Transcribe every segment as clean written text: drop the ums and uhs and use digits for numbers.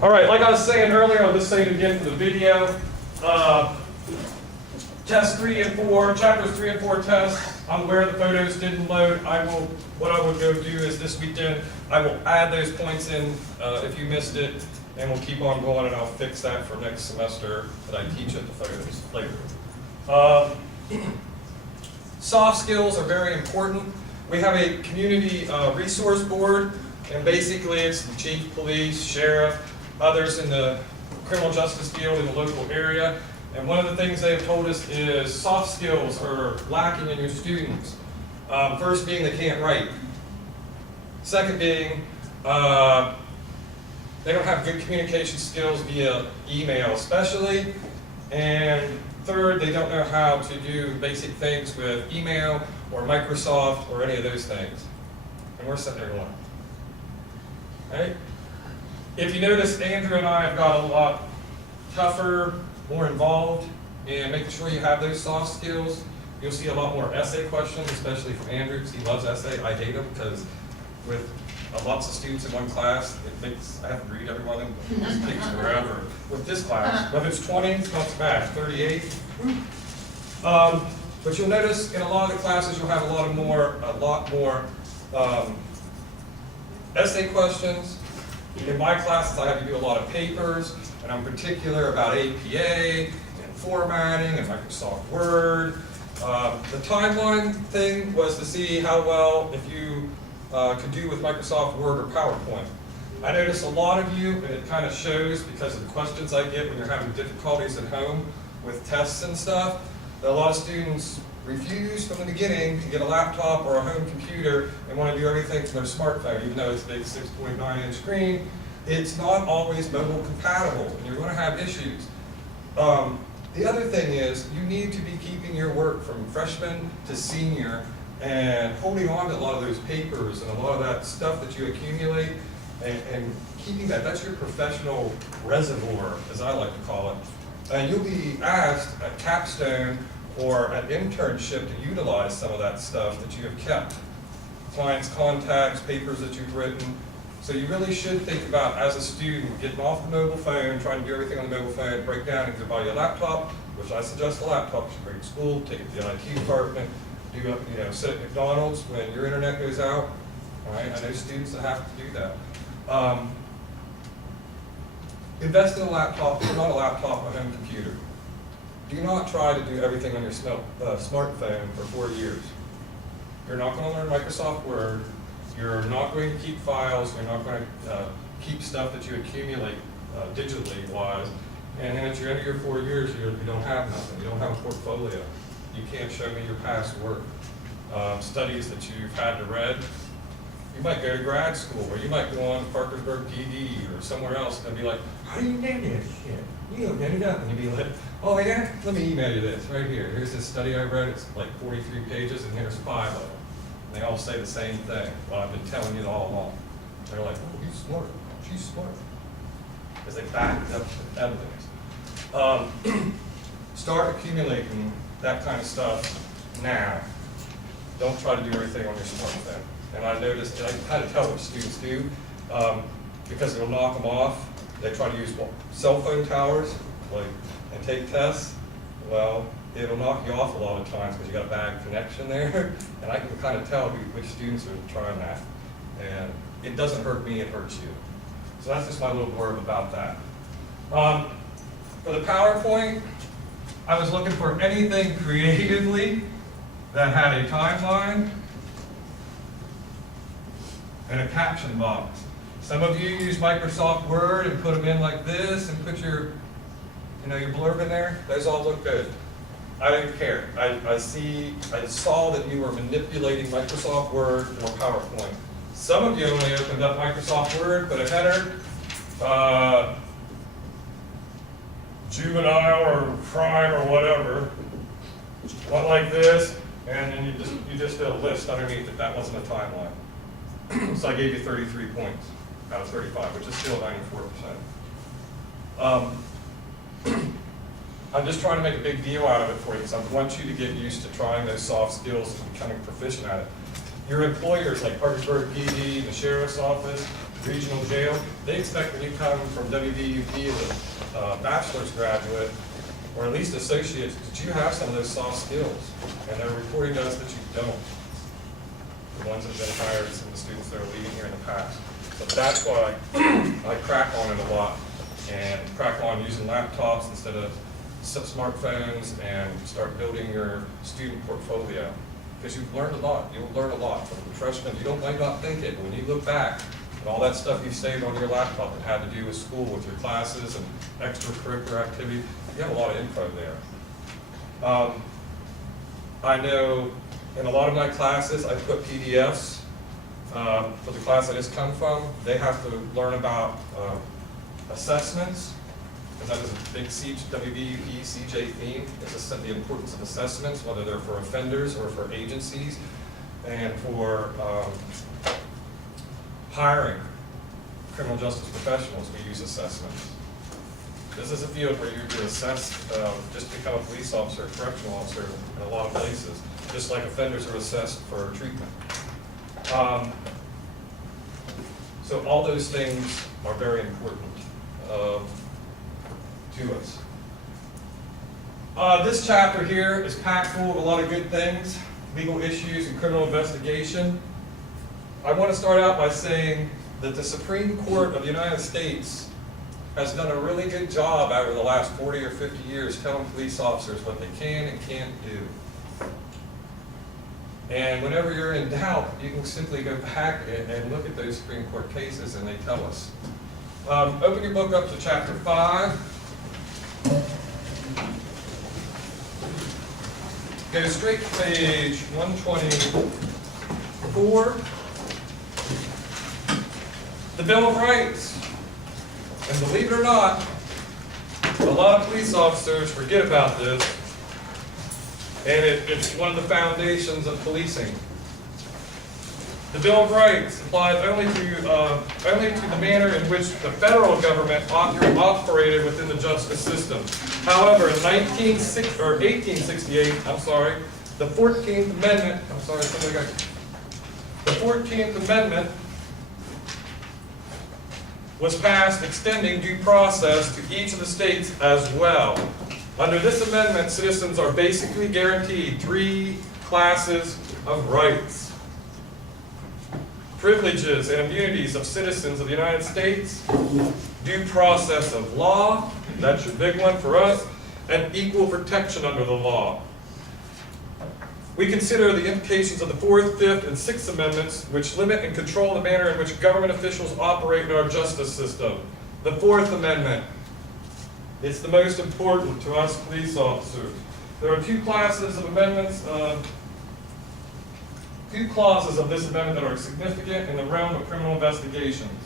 All right, like I was saying earlier, I'll just say it again for the video. Test 3 and 4, chapters 3 and 4 tests. I'm aware the photos didn't load. What I would go do is this weekend, I will add those points in if you missed it, and we'll keep on going, and I'll fix that for next semester that I teach at the photos later. Soft skills are very important. We have a community resource board, and basically it's the chief, police, sheriff, others in the criminal justice field in the local area. And one of the things they have told us is soft skills are lacking in your students. First being they can't write. Second being they don't have good communication skills via email especially. And third, they don't know how to do basic things with email or Microsoft or any of those things. And we're sitting there going, right? If you notice, Andrew and I have got a lot tougher, more involved in making sure you have those soft skills. You'll see a lot more essay questions, especially from Andrew, because he loves essay. I hate them because with lots of students in one class, I have to read every one of them. It just takes forever. With this class, whether it's 20, it's not so bad, 38. But you'll notice in a lot of the classes, you'll have a lot more essay questions. In my classes, I have to do a lot of papers, and I'm particular about APA and formatting and Microsoft Word. The timeline thing was to see how well if you could do with Microsoft Word or PowerPoint. I notice a lot of you, and it kind of shows because of the questions I get when you're having difficulties at home with tests and stuff, that a lot of students refuse from the beginning to get a laptop or a home computer and want to do everything from their smartphone, even though it's a big 6.9-inch screen. It's not always mobile compatible, and you're going to have issues. The other thing is you need to be keeping your work from freshman to senior and holding on to a lot of those papers and a lot of that stuff that you accumulate and keeping that. That's your professional reservoir, as I like to call it. And you'll be asked at capstone or at internship to utilize some of that stuff that you have kept. Clients' contacts, papers that you've written. So you really should think about, as a student, getting off the mobile phone, trying to do everything on the mobile phone, break down and buy you a laptop, which I suggest a laptop. You should bring to school, take it to the IT department, sit at McDonald's when your internet goes out. All right, I know students that have to do that. Invest in a laptop, not a laptop, a home computer. Do not try to do everything on your smartphone for 4 years. You're not going to learn Microsoft Word. You're not going to keep files. You're not going to keep stuff that you accumulate digitally wise. And then at your end of your 4 years, you don't have nothing. You don't have a portfolio. You can't show me your past work. Studies that you've had to read. You might go to grad school, or you might go on to Parkersburg PD or somewhere else and be like, how do you know this shit? You don't know it up. And you'd be like, oh yeah, let me email you this right here. Here's this study I read. It's like 43 pages, and here's 5 of them. And they all say the same thing. Well, I've been telling you all along. They're like, oh, he's smart. She's smart. Because they backed up with evidence. Start accumulating that kind of stuff now. Don't try to do everything on your smartphone. And I noticed, and I can kind of tell what students do, because it'll knock them off. They try to use cell phone towers, and take tests. Well, it'll knock you off a lot of times because you got a bad connection there. And I can kind of tell which students are trying that. And it doesn't hurt me, it hurts you. So that's just my little blurb about that. For the PowerPoint, I was looking for anything creatively that had a timeline and a caption box. Some of you use Microsoft Word and put them in like this and put your blurb in there. Those all look good. I didn't care. I saw that you were manipulating Microsoft Word or PowerPoint. Some of you only opened up Microsoft Word, put a header, juvenile or crime or whatever, went like this, and then you just did a list underneath it. That wasn't a timeline. So I gave you 33 points out of 35, which is still 94%. I'm just trying to make a big deal out of it for you because I want you to get used to trying those soft skills and becoming proficient at it. Your employers like Parkersburg PD, the sheriff's office, regional jail, they expect when you come from WVUP as a bachelor's graduate, or at least associates, that you have some of those soft skills. And they're reporting to us that you don't. The ones that have been hired, some of the students that are leaving here in the past. So that's why I crack on it a lot, and crack on using laptops instead of smartphones, and start building your student portfolio. Because you've learned a lot. You'll learn a lot from the freshman. You might not think it, but when you look back at all that stuff you saved on your laptop that had to do with school, with your classes and extracurricular activity, you have a lot of info there. I know in a lot of my classes, I put PDFs. For the class I just come from, they have to learn about assessments, because that is a big WVUP CJ theme. It's the importance of assessments, whether they're for offenders or for agencies, and for hiring criminal justice professionals, we use assessments. This is a field where you assess, just become a police officer, a correctional officer in a lot of places, just like offenders are assessed for treatment. So all those things are very important to us. This chapter here is packed full of a lot of good things, legal issues and criminal investigation. I want to start out by saying that the Supreme Court of the United States has done a really good job over the last 40 or 50 years telling police officers what they can and can't do. And whenever you're in doubt, you can simply go back and look at those Supreme Court cases, and they tell us. Open your book up to chapter 5. Go straight to page 124. The Bill of Rights. And believe it or not, a lot of police officers forget about this, and it's one of the foundations of policing. The Bill of Rights applies only to the manner in which the federal government operated within the justice system. However, in 1868, the 14th Amendment, the 14th Amendment was passed extending due process to each of the states as well. Under this amendment, citizens are basically guaranteed 3 classes of rights: privileges and immunities of citizens of the United States, due process of law, that's your big one for us, and equal protection under the law. We consider the implications of the 4th, 5th, and 6th Amendments, which limit and control the manner in which government officials operate in our justice system. The 4th Amendment, it's the most important to us police officers. There are 2 classes of amendments, 2 clauses of this amendment that are significant in the realm of criminal investigations.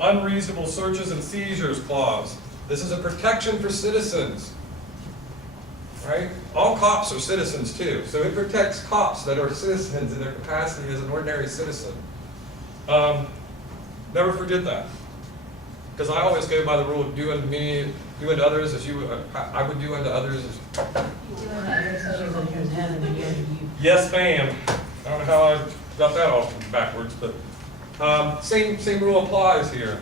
Unreasonable searches and seizures clause. This is a protection for citizens. Right? All cops are citizens too, so it protects cops that are citizens in their capacity as an ordinary citizen. Never forget that, because I always go by the rule of do unto me, do unto others as I would do unto others. Yes, ma'am. I don't know how I got that off backwards, but same rule applies here.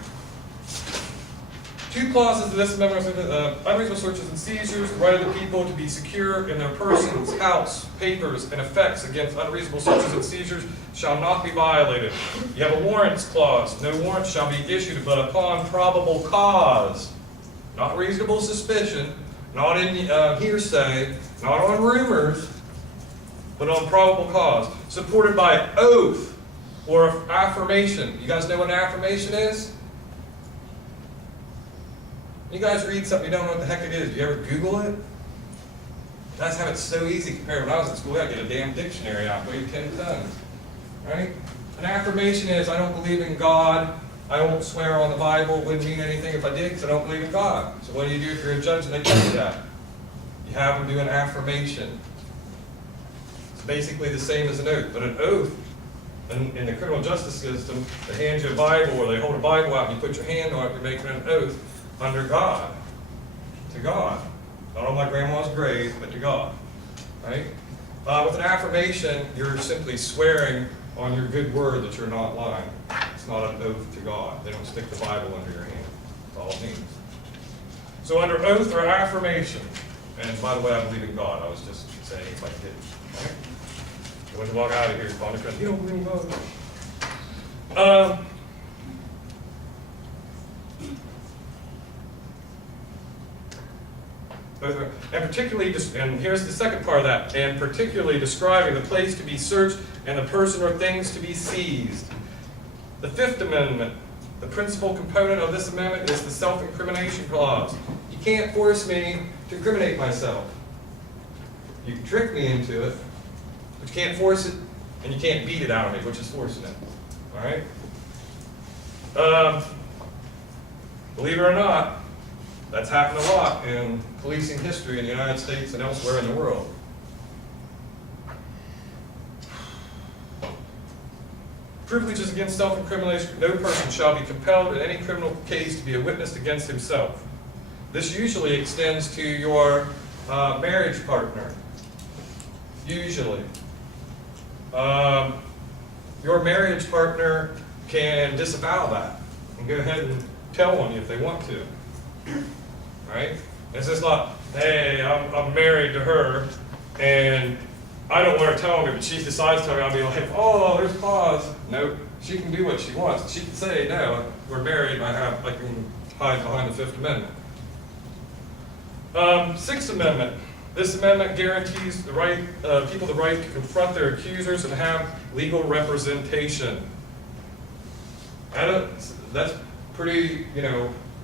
2 clauses of this amendment: unreasonable searches and seizures, the right of the people to be secure in their persons, house, papers, and effects against unreasonable searches and seizures shall not be violated. You have a warrants clause. No warrant shall be issued but upon probable cause. Not reasonable suspicion, not in hearsay, not on rumors, but on probable cause. Supported by oath or affirmation. You guys know what an affirmation is? You guys read something, you don't know what the heck it is. Do you ever Google it? That's how it's so easy compared to when I was in school. I had to get a damn dictionary out, weighed 10 tons. Right? An affirmation is, I don't believe in God. I won't swear on the Bible. It wouldn't mean anything if I did, because I don't believe in God. So what do you do if you're a judge and they tell you that? You have them do an affirmation. It's basically the same as an oath, but an oath in the criminal justice system, they hand you a Bible, or they hold a Bible out and you put your hand on it, you're making an oath under God, to God. Not on my grandma's grave, but to God, right? With an affirmation, you're simply swearing on your good word that you're not lying. It's not an oath to God. They don't stick the Bible under your hand. That's all it means. So under oath or affirmation, and by the way, I believe in God. I was just saying if I did. Right? I wouldn't walk out of here calling the Christian, you don't believe in God. And particularly, and here's the second part of that, and particularly describing the place to be searched and the person or things to be seized. The Fifth Amendment, the principal component of this amendment is the self-incrimination clause. You can't force me to incriminate myself. You can trick me into it, but you can't force it, and you can't beat it out of me, which is forcing it. All right? Believe it or not, that's happened a lot in policing history in the United States and elsewhere in the world. Privileges against self-incrimination. No person shall be compelled in any criminal case to be a witness against himself. This usually extends to your marriage partner. Usually. Your marriage partner can disavow that and go ahead and tell on you if they want to. Right? It's just not, hey, I'm married to her, and I don't want her telling me, but she decides to tell me, I'll be like, oh, there's cause. Nope. She can do what she wants. She can say, no, we're married, I can hide behind the Fifth Amendment. Sixth Amendment. This amendment guarantees the right, people the right to confront their accusers and have legal representation. That's pretty,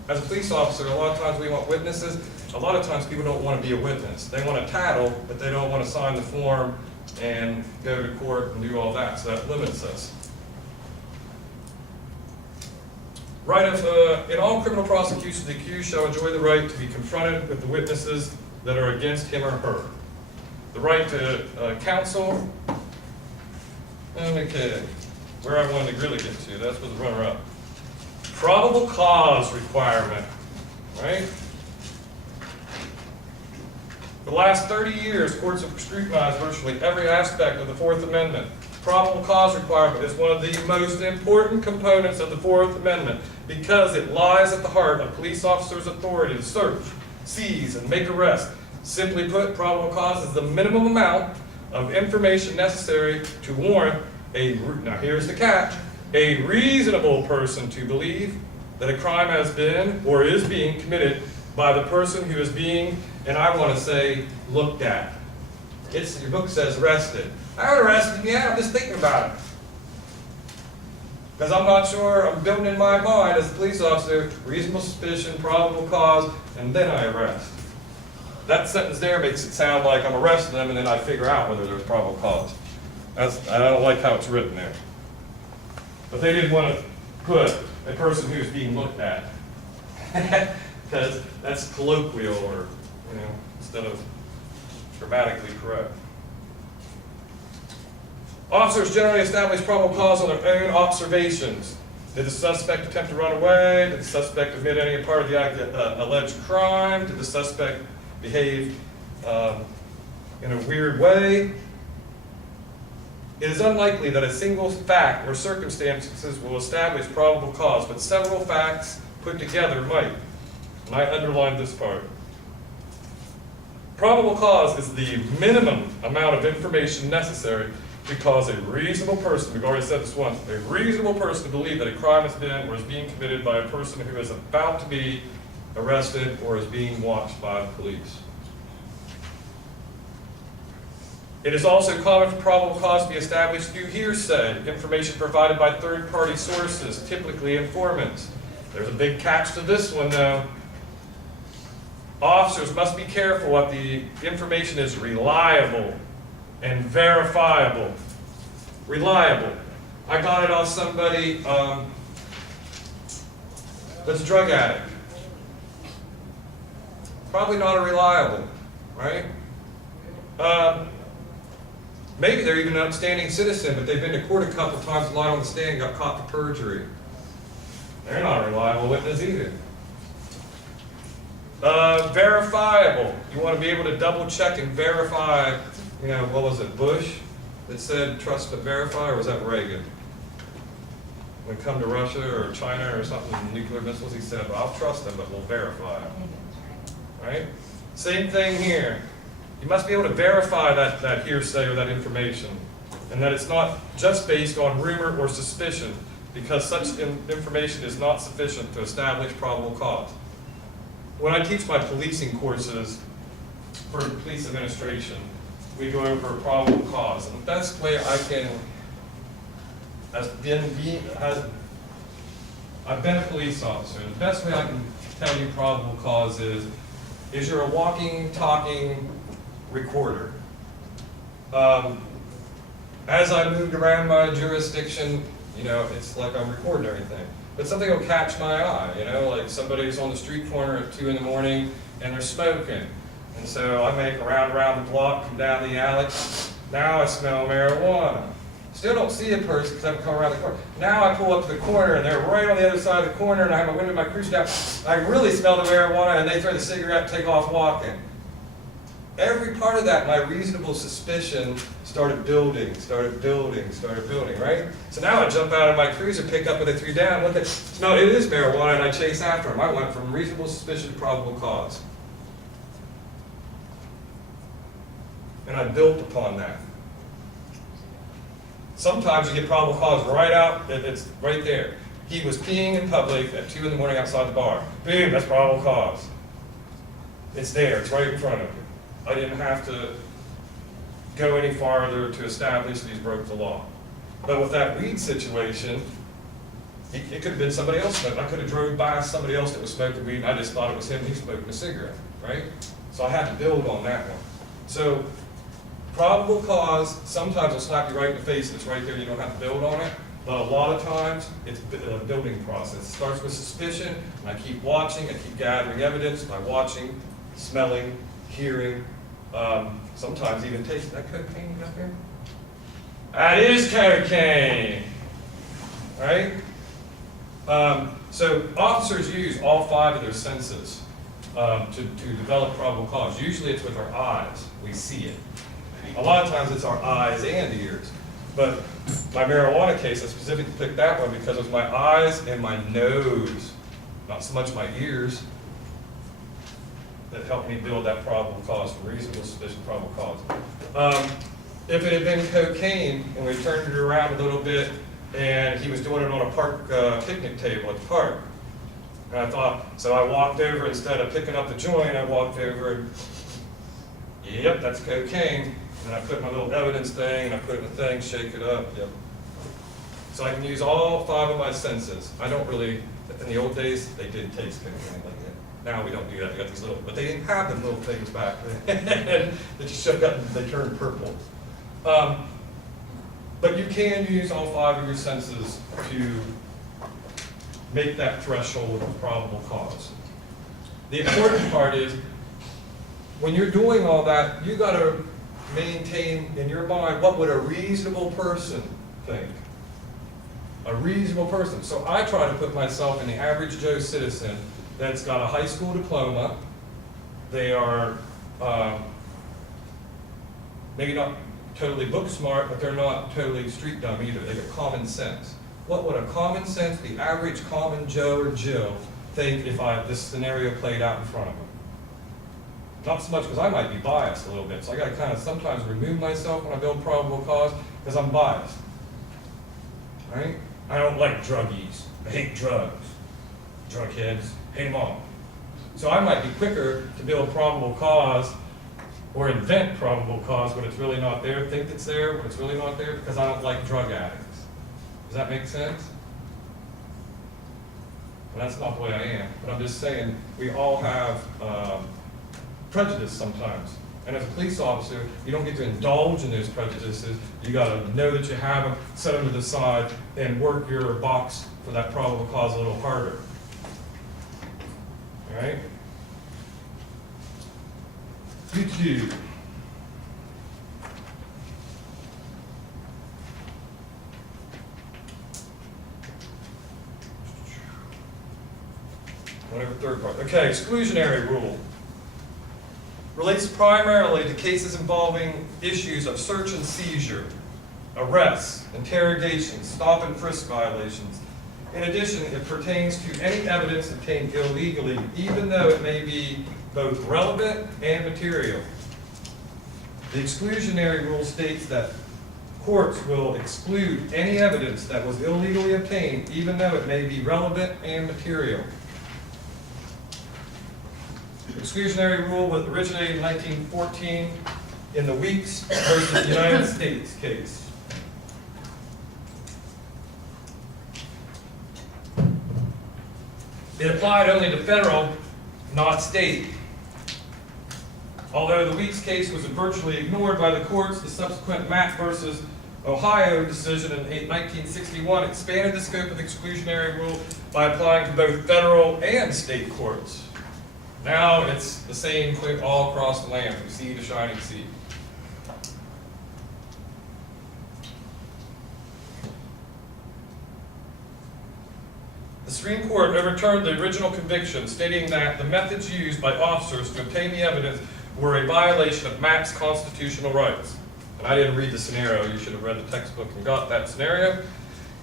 as a police officer, a lot of times we want witnesses. A lot of times people don't want to be a witness. They want to tattle, but they don't want to sign the form and go to court and do all that, so that limits us. Right of, in all criminal prosecutions, the accused shall enjoy the right to be confronted with the witnesses that are against him or her. The right to counsel. Okay, where I wanted to really get to, that's what the runner-up. Probable cause requirement, right? For the last 30 years, courts have scrutinized virtually every aspect of the Fourth Amendment. Probable cause requirement is one of the most important components of the Fourth Amendment because it lies at the heart of police officers' authority to search, seize, and make arrests. Simply put, probable cause is the minimum amount of information necessary to warrant now here's the catch, a reasonable person to believe that a crime has been or is being committed by the person who is being, and I want to say, looked at. Your book says arrested. I haven't arrested him yet, I'm just thinking about it. Because I'm not sure, I'm building in my mind as a police officer, reasonable suspicion, probable cause, and then I arrest. That sentence there makes it sound like I'm arresting them and then I figure out whether there's probable cause. I don't like how it's written there. But they didn't want to put a person who's being looked at. Because that's colloquial or, instead of grammatically correct. Officers generally establish probable cause on their own observations. Did the suspect attempt to run away? Did the suspect commit any part of the alleged crime? Did the suspect behave in a weird way? It is unlikely that a single fact or circumstances will establish probable cause, but several facts put together might. And I underlined this part. Probable cause is the minimum amount of information necessary to cause a reasonable person, we've already said this once, a reasonable person to believe that a crime has been or is being committed by a person who is about to be arrested or is being watched by the police. It is also common for probable cause to be established through hearsay, information provided by third-party sources, typically informants. There's a big catch to this one, though. Officers must be careful what the information is reliable and verifiable. Reliable. I got it off somebody that's a drug addict. Probably not a reliable, right? Maybe they're even an upstanding citizen, but they've been to court a couple times, lied on the stand, and got caught for perjury. They're not a reliable witness either. Verifiable. You want to be able to double check and verify, what was it, Bush that said trust but verify, or was that Reagan? when it come to Russia or China or something, nuclear missiles, he said, well, I'll trust them, but we'll verify it. Right? Same thing here. You must be able to verify that hearsay or that information, and that it's not just based on rumor or suspicion, because such information is not sufficient to establish probable cause. When I teach my policing courses for police administration, we go over probable cause, and the best way I can, I've been a police officer, the best way I can tell you probable cause is you're a walking, talking recorder. As I moved around my jurisdiction, you know, it's like I'm recording everything. But something will catch my eye, you know, like somebody's on the street corner at 2 in the morning and they're smoking. And so I make a round around the block, come down the alley. Now I smell marijuana. Still don't see a person because I haven't come around the corner. Now I pull up to the corner and they're right on the other side of the corner and I have my window of my cruiser down. I really smell the marijuana and they throw the cigarette and take off walking. Every part of that, my reasonable suspicion started building, right? So now I jump out of my cruiser, pick up what they threw down, look at, no, it is marijuana, and I chase after them. I went from reasonable suspicion to probable cause. And I built upon that. Sometimes you get probable cause right out, it's right there. He was peeing in public at 2 in the morning outside the bar. Boom, that's probable cause. It's there, it's right in front of you. I didn't have to go any farther to establish that he's broke the law. But with that weed situation, it could have been somebody else smoking. I could have drove by somebody else that was smoking weed, and I just thought it was him, he was smoking a cigarette, right? So I had to build on that one. So probable cause, sometimes it'll slap you right in the face, and it's right there, you don't have to build on it. But a lot of times, it's a building process. It starts with suspicion, and I keep watching, I keep gathering evidence by watching, smelling, hearing, sometimes even tasting. That cocaine up here? That is cocaine, right? So officers use all 5 of their senses to develop probable cause. Usually it's with our eyes. We see it. A lot of times it's our eyes and ears. But my marijuana case, I specifically picked that one because it was my eyes and my nose, not so much my ears, that helped me build that probable cause, from reasonable suspicion probable cause. If it had been cocaine and we turned it around a little bit and he was doing it on a park picnic table at the park, and I thought, so I walked over, instead of picking up the joint, I walked over and, yep, that's cocaine. And I put my little evidence thing and I put it in the thing, shake it up, yep. So I can use all 5 of my senses. I don't really, in the old days, they did taste cocaine like that. Now we don't do that. We got these little, but they didn't have them little things back then that you shook up and they turned purple. But you can use all 5 of your senses to make that threshold of probable cause. The important part is, when you're doing all that, you got to maintain in your mind, what would a reasonable person think? A reasonable person. So I try to put myself in the average Joe citizen that's got a high school diploma. They are maybe not totally book smart, but they're not totally street dumb either. They got common sense. What would a common sense, the average common Joe or Jill think if this scenario played out in front of them? Not so much because I might be biased a little bit, so I got to kind of sometimes remove myself when I build probable cause because I'm biased. Right? I don't like druggies. I hate drugs. Drug heads, hate them all. So I might be quicker to build probable cause or invent probable cause when it's really not there, think it's there when it's really not there, because I don't like drug addicts. Does that make sense? Well, that's not the way I am, but I'm just saying we all have prejudice sometimes. And as a police officer, you don't get to indulge in those prejudices. You got to know that you have them, set them to the side, and work your box for that probable cause a little harder. All right? YouTube. Whatever third part. Okay, exclusionary rule. Relates primarily to cases involving issues of search and seizure, arrests, interrogations, stop and frisk violations, In addition, it pertains to any evidence obtained illegally, even though it may be both relevant and material. The exclusionary rule states that courts will exclude any evidence that was illegally obtained, even though it may be relevant and material. The exclusionary rule was originated in 1914 in the Weeks versus United States case. It applied only to federal, not state. Although the Weeks case was virtually ignored by the courts, the subsequent Mack versus Ohio decision in 1961 expanded the scope of the exclusionary rule by applying to both federal and state courts. Now it's the same all across the land, from sea to shining sea. The Supreme Court overturned the original conviction, stating that the methods used by officers to obtain the evidence were a violation of Mack's constitutional rights. And I didn't read the scenario. You should have read the textbook and got that scenario.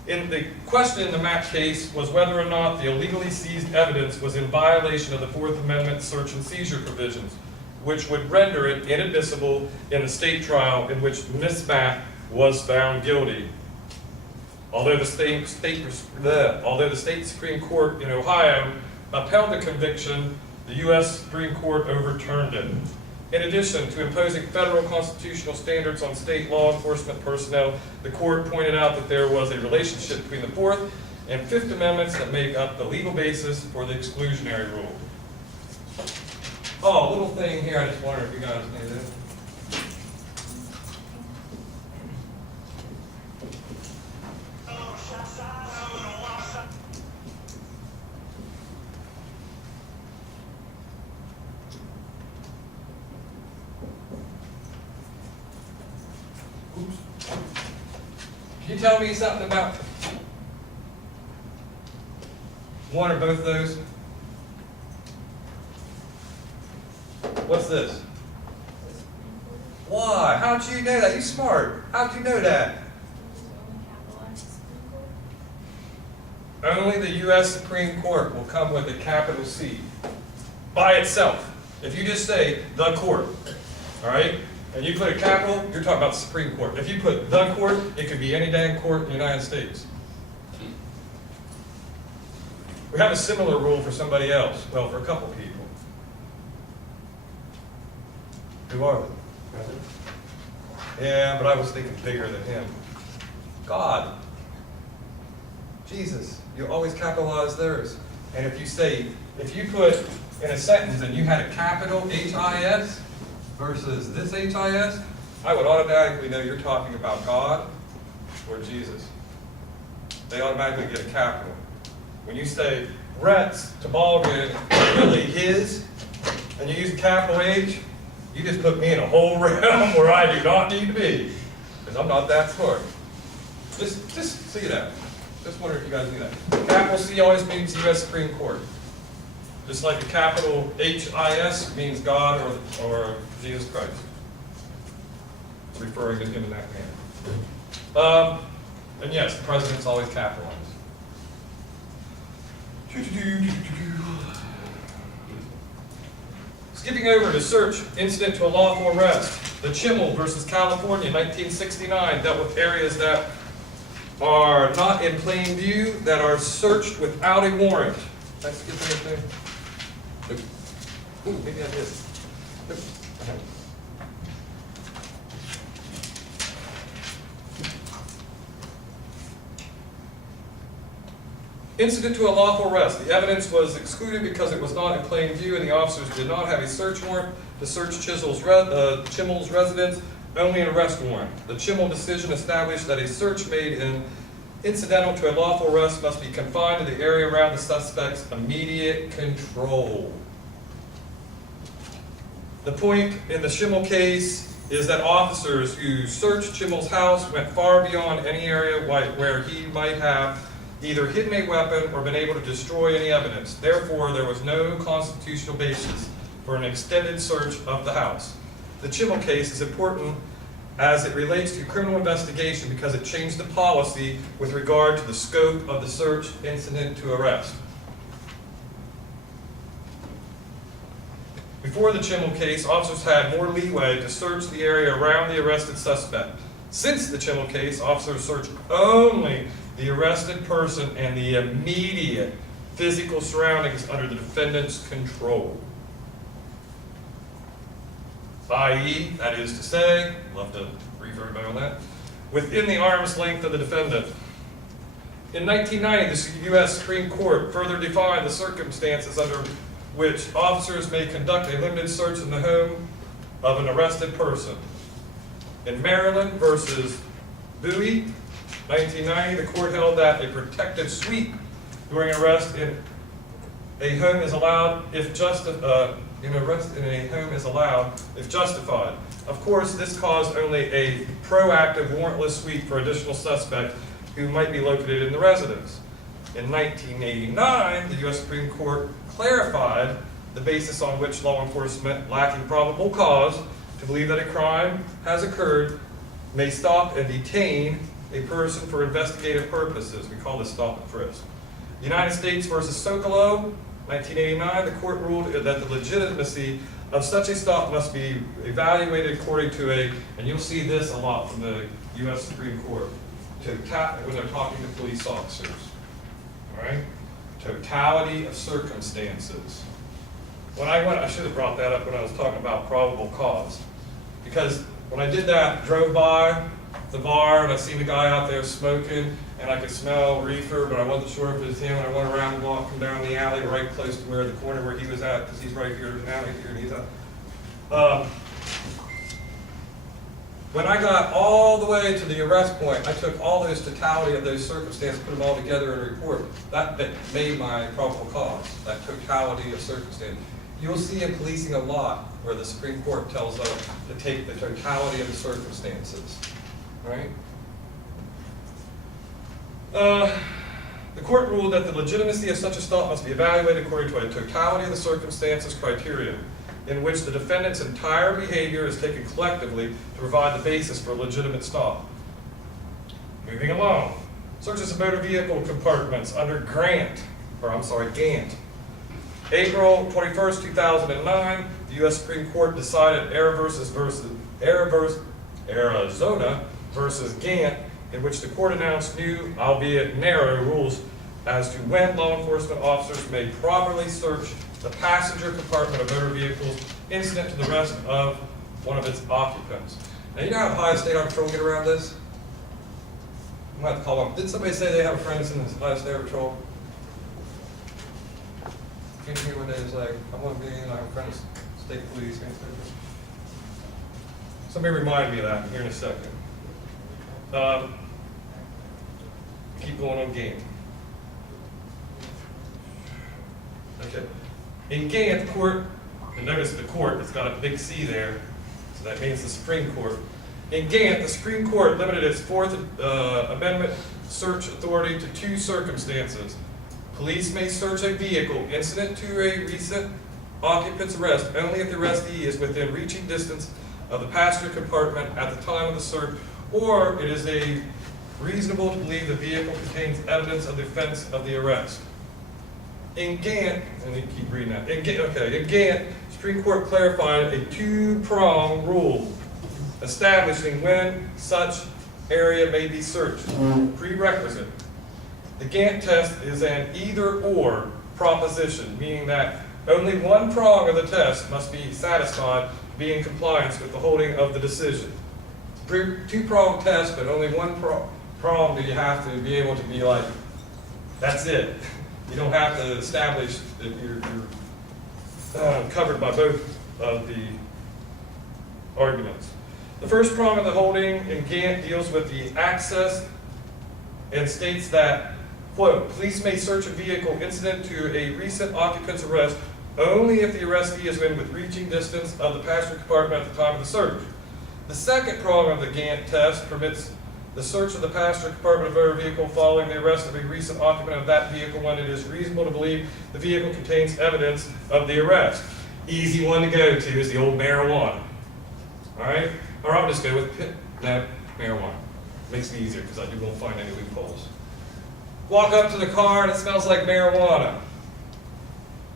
In the question in the Mack case was whether or not the illegally seized evidence was in violation of the Fourth Amendment search and seizure provisions, which would render it inadmissible in the state trial in which Ms. Mack was found guilty. Although the state Supreme Court in Ohio upheld the conviction, the U.S. Supreme Court overturned it. In addition to imposing federal constitutional standards on state law enforcement personnel, the court pointed out that there was a relationship between the Fourth and Fifth Amendments that make up the legal basis for the exclusionary rule. Oh, a little thing here, I just wonder if you guys knew this. Can you tell me something about one or both of those? What's this? Why? How'd you know that? You smart. How'd you know that? Only the U.S. Supreme Court will come with a capital C by itself. If you just say the court, all right? And you put a capital, you're talking about the Supreme Court. If you put the court, it could be any dang court in the United States. We have a similar rule for somebody else. Well, for a couple people. Who are they? Yeah, but I was thinking bigger than him. God. Jesus. You always capitalize theirs. And if you put in a sentence and you had a capital H-I-S, versus this H-I-S, I would automatically know you're talking about God or Jesus. They automatically get a capital. When you say Rhett's toboggan is really his, and you use a capital H, you just put me in a whole realm where I do not need to be, because I'm not that smart. Just see that. Just wonder if you guys knew that. Capital C always means U.S. Supreme Court. Just like a capital H-I-S means God or Jesus Christ. Referring to him in that manner. And yes, the president's always capitalized. Skipping over to search incident to a lawful arrest. The Chimmel versus California, 1969, dealt with areas that are not in plain view, that are searched without a warrant. Let's skip anything. Ooh, maybe I did. Incident to a lawful arrest. The evidence was excluded because it was not in plain view and the officers did not have a search warrant to search Chimmel's residence, only an arrest warrant. The Chimmel decision established that a search made incidental to a lawful arrest must be confined to the area around the suspect's immediate control. The point in the Chimmel case is that officers who searched Chimmel's house went far beyond any area where he might have either hidden a weapon or been able to destroy any evidence. Therefore, there was no constitutional basis for an extended search of the house. The Chimmel case is important as it relates to criminal investigation because it changed the policy with regard to the scope of the search incident to arrest. Before the Chimmel case, officers had more leeway to search the area around the arrested suspect. Since the Chimmel case, officers search only the arrested person and the immediate physical surroundings under the defendant's control. I.e., that is to say, love to brief everybody on that, within the arm's length of the defendant. In 1990, the U.S. Supreme Court further defined the circumstances under which officers may conduct a limited search in the home of an arrested person. In Maryland versus Bowie, 1990, the court held that a protective sweep during arrest in a home is allowed if justified. Of course, this caused only a proactive warrantless sweep for additional suspects who might be located in the residence. In 1989, the U.S. Supreme Court clarified the basis on which law enforcement, lacking probable cause to believe that a crime has occurred, may stop and detain a person for investigative purposes. We call this stop and frisk. United States versus Socolow, 1989, the court ruled that the legitimacy of such a stop must be evaluated according to and you'll see this a lot from the U.S. Supreme Court, when they're talking to police officers. All right? Totality of circumstances. I should have brought that up when I was talking about probable cause. Because when I did that, drove by the bar and I seen the guy out there smoking and I could smell reefer, but I wasn't sure if it was him. And I went around and walked him down the alley right close to where the corner where he was at, because he's right here, there's an alley here, and he's out. When I got all the way to the arrest point, I took all those totality of those circumstances, put them all together in a report. That made my probable cause, that totality of circumstances. You'll see in policing a lot where the Supreme Court tells us to take the totality of the circumstances, right? The court ruled that the legitimacy of such a stop must be evaluated according to a totality of the circumstances criteria, in which the defendant's entire behavior is taken collectively to provide the basis for a legitimate stop. Moving along. Searches of motor vehicle compartments under Gant. April 21st, 2009, the U.S. Supreme Court decided Arizona versus Gant, in which the court announced new, albeit narrow, rules as to when law enforcement officers may properly search the passenger compartment of motor vehicles incident to the arrest of one of its occupants. Now, you know how Ohio State Patrol get around this? I'm going to have to call them. Did somebody say they have a friend that's in the Ohio State Patrol? Came to me one day and was like, I want to be in, I have a friend that's state police. Somebody remind me of that here in a second. Keep going on Gant. Okay. In Gant, the court, and notice the court, it's got a big C there, so that means the Supreme Court. In Gant, the Supreme Court limited its Fourth Amendment search authority to two circumstances. Police may search a vehicle incident to a recent occupant's arrest only if the arrestee is within reaching distance of the passenger compartment at the time of the search, or it is reasonable to believe the vehicle contains evidence of the offense of the arrest. In Gant, and you keep reading that. In Gant, Supreme Court clarified a two-prong rule establishing when such area may be searched. Prerequisite. The Gant test is an either-or proposition, meaning that only one prong of the test must be satisfied to be in compliance with the holding of the decision. Two-prong test, but only one prong do you have to be able to be like, that's it. You don't have to establish that you're covered by both of the arguments. The first prong of the holding in Gant deals with the access and states that, quote, police may search a vehicle incident to a recent occupant's arrest only if the arrestee is within reaching distance of the passenger compartment at the time of the search. The second prong of the Gant test permits the search of the passenger compartment of a motor vehicle following the arrest of a recent occupant of that vehicle when it is reasonable to believe the vehicle contains evidence of the arrest. Easy one to go to is the old marijuana. All right? Or I'll just go with No, marijuana. Makes it easier because I won't find any loopholes. Walk up to the car and it smells like marijuana.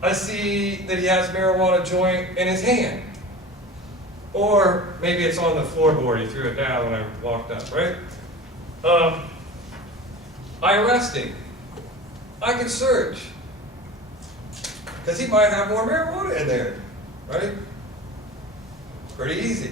I see that he has a marijuana joint in his hand. Or maybe it's on the floorboard, he threw it down when I walked up, right? I arrest him. I can search. Because he might have more marijuana in there, right? Pretty easy.